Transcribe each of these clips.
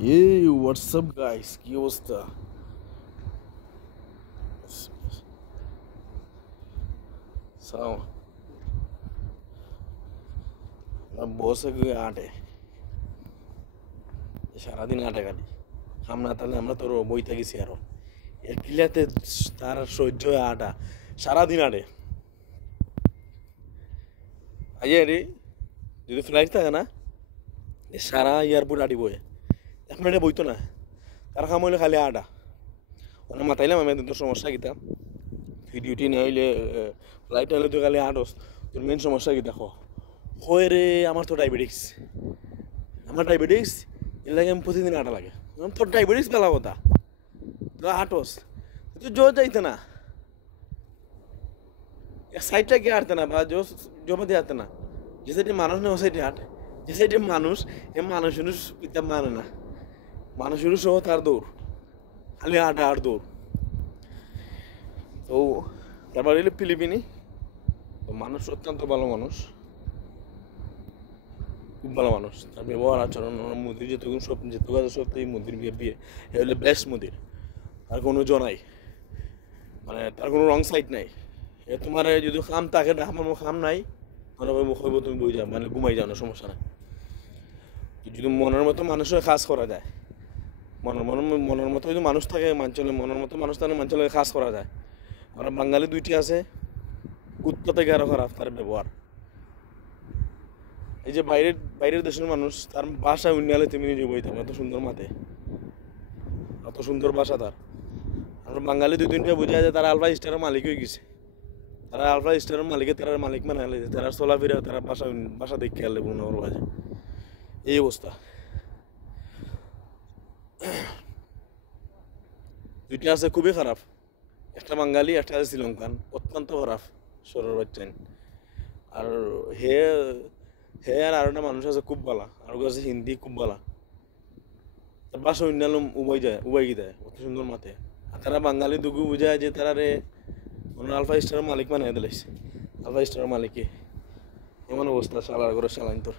Hey, what's up guys? কি অবস্থা? সালাম। বসে গিয়ে আটে সারাদিন আটে খালি আমরা তাহলে আমরা তোর বই থাকিছি আরো এর কিলাতে তার সহ্য হয় আটা সারাদিন আটে আইয়া রে যদি ফ্লাইট থাকে না সারা এয়ারপোর্ট আটি বয়ে আপনার বইতো না তার কাম হইলে খালি আটা ওনা মাতাইলাম আমি তোর সমস্যা কিতা ডিউটি না হইলে ফ্লাইট হইলে তুই খালি আটস তোর মেন সমস্যা কি দেখো হয় রে আমার তো ডায়াবেটিক্স এর লাগে আমি প্রতিদিন আটা লাগে তোর ডায়াবেটিক্স পেলা কথা তুই আটস তুই জো যাইতে না সাইডটা কি আটতে না বা জমাতে আটতে না যে সাইডে মানুষ না ও সাইডে আটে যে সাইডে মানুষ এ মানুষের পিতা মানে না মানুষের সহ তার দৌড় খালি আটা আর দৌড় তো তারপর এলো ফিলিপিনি তো মানুষ অত্যন্ত ভালো মানুষ খুব ভালো মানুষ তার ব্যবহার আচরণ মোদির যেটুকু সব যেটুকু আছে সব এই মোদির বিয়ে এ হলো বেস্ট মোদির আর কোনো জনাই মানে তার কোনো রং সাইড নাই এ তোমার যদি খাম থাকে আমার খাম নাই মনে করে মুখ হইব তুমি বই যাও মানে ঘুমাই যাও না সমস্যা নাই যদি মনের মতো মানুষের কাজ করা যায় মনের মতো যদি মানুষ থাকে মাঞ্চলে মনের মতো মানুষ থাকে মাঞ্চলে কাজ করা যায় আমরা বাঙালি দুইটি আছে কুত্তা থেকে আরো খারাপ তার ব্যবহার এই যে বাইরের দেশের মানুষ তার ভাষা উন্নয়নে তুমি নিজে বইতাম এত সুন্দর মাতে এত সুন্দর ভাষা তার আমরা বাঙালি দুই তিনটা বোঝা যায় তারা আলফা স্টারের মালিক হয়ে গেছে তারা আলফা স্টারের মালিকে তারা মালিক মানে আলে তারা চলাফেরা তারা ভাষা দেখে আলে মনে ওর বাজে এই অবস্থা দুইটা আছে খুবই খারাপ একটা বাঙালি একটা আছে শ্রীলঙ্কান অত্যন্ত খারাপ সরর বাচ্চান আর হে হে আর একটা মানুষ আছে খুব ভালো আর আছে হিন্দি খুব ভালো তার ভাষা অন্যান্য উবাই দেয় অত সুন্দর মাতে আর তারা বাঙালি দুগু বুঝায় যে তারা রে আলফা স্টারের মালিক মানে দিলাইছে আলফা স্টারের মালিকে এমন অবস্থা সালার করে সালাইন তোর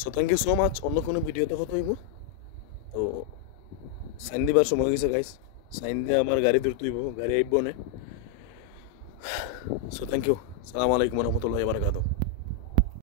so thank you so much অন্য কোনো ভিডিওতে হতো হইব তো সাইন দিবার সময় গেছে গাইস সাইন দিয়ে আমার গাড়ি ধরতে হইব গাড়ি আইব না সো থ্যাংক ইউ সালাম আলাইকুম রহমতুল্লাহি ওয়া বারাকাতুহু